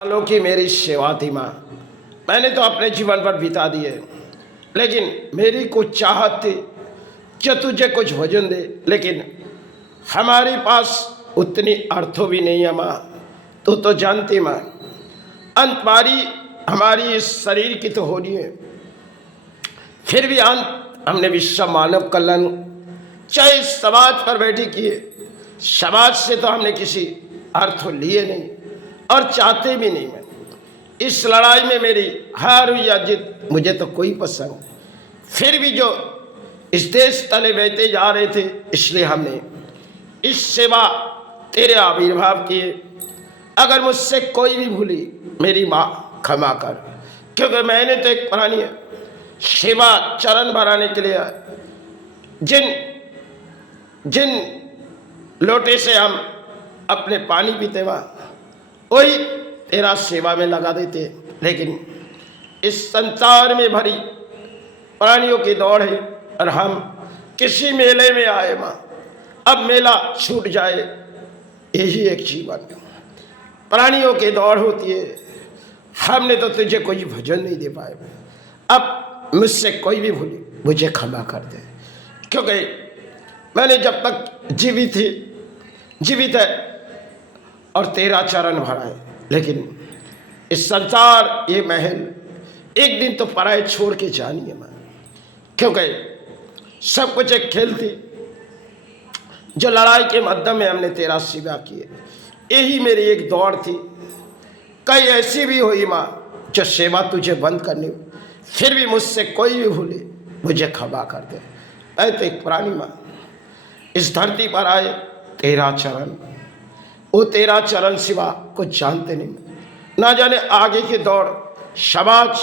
सालों की मेरी सेवा थी माँ। मैंने तो अपने जीवन पर बिता दिए, लेकिन मेरी कुछ चाहत थी कि तुझे कुछ भोजन दे, लेकिन हमारे पास उतनी अर्थों भी नहीं है माँ। तू तो जानती माँ, अंत बारी हमारी इस शरीर की तो होनी है, फिर भी अंत हमने विश्व मानव कल्याण चाहे समाज पर बैठी किए। समाज से तो हमने किसी अर्थ लिए नहीं और चाहते भी नहीं। मैं इस लड़ाई में मेरी हार हुई या जीत मुझे तो कोई पसंद, फिर भी जो इस देश तले बहते जा रहे थे, इसलिए हमने इस सेवा तेरे आविर्भाव किए। अगर मुझसे कोई भी भूली मेरी माँ क्षमा कर, क्योंकि मैंने तो एक पुरानी सेवा चरण भराने के लिए जिन जिन लोटे से हम अपने पानी पीते वहाँ वही तेरा सेवा में लगा देते। लेकिन इस संसार में भरी प्राणियों की दौड़ है और हम किसी मेले में आए माँ, अब मेला छूट जाए, यही एक जीवन प्राणियों की दौड़ होती है। हमने तो तुझे कोई भजन नहीं दे पाए, अब मुझसे कोई भी भूली मुझे क्षमा कर दे, क्योंकि मैंने जब तक जीवित है और तेरा चरण भरा है। लेकिन इस संसार ये महल एक दिन तो पराए छोड़ के जानी है माँ, क्योंकि सब कुछ एक खेल थी जो लड़ाई के माध्यम में हमने तेरा सेवा किए। यही मेरी एक दौड़ थी। कई ऐसी भी हुई माँ जो सेवा तुझे बंद करनी, फिर भी मुझसे कोई भी भूले मुझे क्षमा कर दे। मैं तो एक पुरानी माँ इस धरती पर आए, तेरा चरण, वो तेरा चरण सिवा कुछ जानते नहीं। ना जाने आगे की दौड़ समाज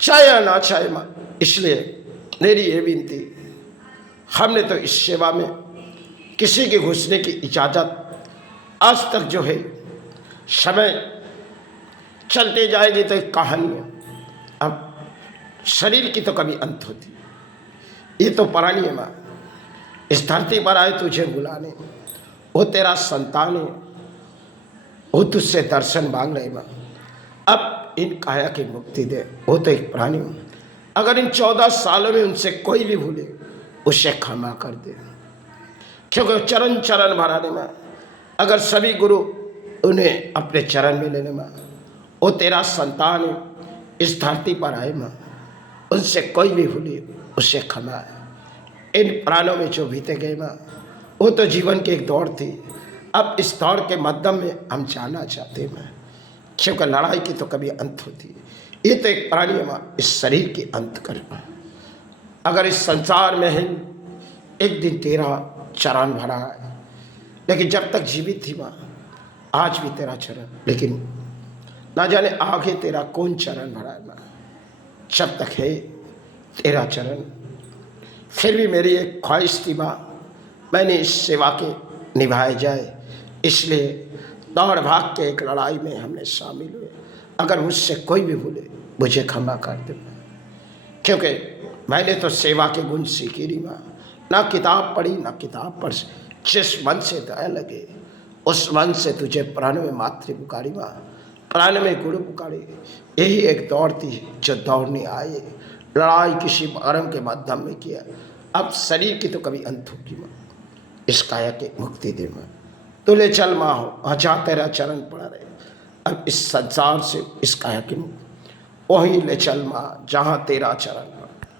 चाहे या ना चाहे माँ, इसलिए मेरी ये विनती, हमने तो इस सेवा में किसी के घुसने की इजाज़त आज तक जो है, समय चलते जाएगी तो एक कहानी है। अब शरीर की तो कभी अंत होती, ये तो पुरानी है माँ। इस धरती पर आए तुझे बुलाने, वो तेरा संतान है, वो तुझसे दर्शन मांग रहे माँ। अब इन काया की मुक्ति दे, वो तो एक प्राणी हूँ। अगर इन 14 सालों में उनसे कोई भी भूले उसे क्षमा कर दे, क्योंकि चरण चरण भराने में अगर सभी गुरु उन्हें अपने चरण में लेने में, वो तेरा संतान है, इस धरती पर आए माँ, उनसे कोई भी भूले उसे क्षमा है। इन प्राणों में जो बीते गए माँ, वो तो जीवन की एक दौड़ थी। अब इस दौड़ के माध्यम में हम जाना चाहते हैं माँ, क्योंकि लड़ाई की तो कभी अंत होती है। ये तो एक प्राणी है माँ, इस शरीर की अंत कर माँ। अगर इस संसार में है एक दिन तेरा चरण भरा है, लेकिन जब तक जीवित थी माँ, आज भी तेरा चरण, लेकिन ना जाने आगे तेरा कौन चरण भरा है माँ। जब तक है तेरा चरण, फिर भी मेरी एक ख्वाहिश थी माँ, मैंने इस सेवा के निभाए जाए, इसलिए दौड़ भाग के एक लड़ाई में हमने शामिल हुए। अगर मुझसे कोई भी भूले मुझे क्षमा कर दे, क्योंकि मैंने तो सेवा के गुण सीखे नहीं माँ। ना किताब पढ़ी ना किताब पढ़, जिस मन से दया लगे उस मन से तुझे प्राण में मातृ पुकारी माँ, प्राण में गुरु पुकारी। यही एक दौड़ थी जो दौड़ने आए, लड़ाई किसी आरंभ के माध्यम में किया। अब शरीर की तो कभी अंत होगी माँ, इस काया के मुक्ति दे माँ। तो ले चल माँ, हो जहाँ तेरा चरण पड़ा रहे, अब इस संसार से इस काया के मुक्ति वहीं ले चल माँ, जहाँ तेरा चरण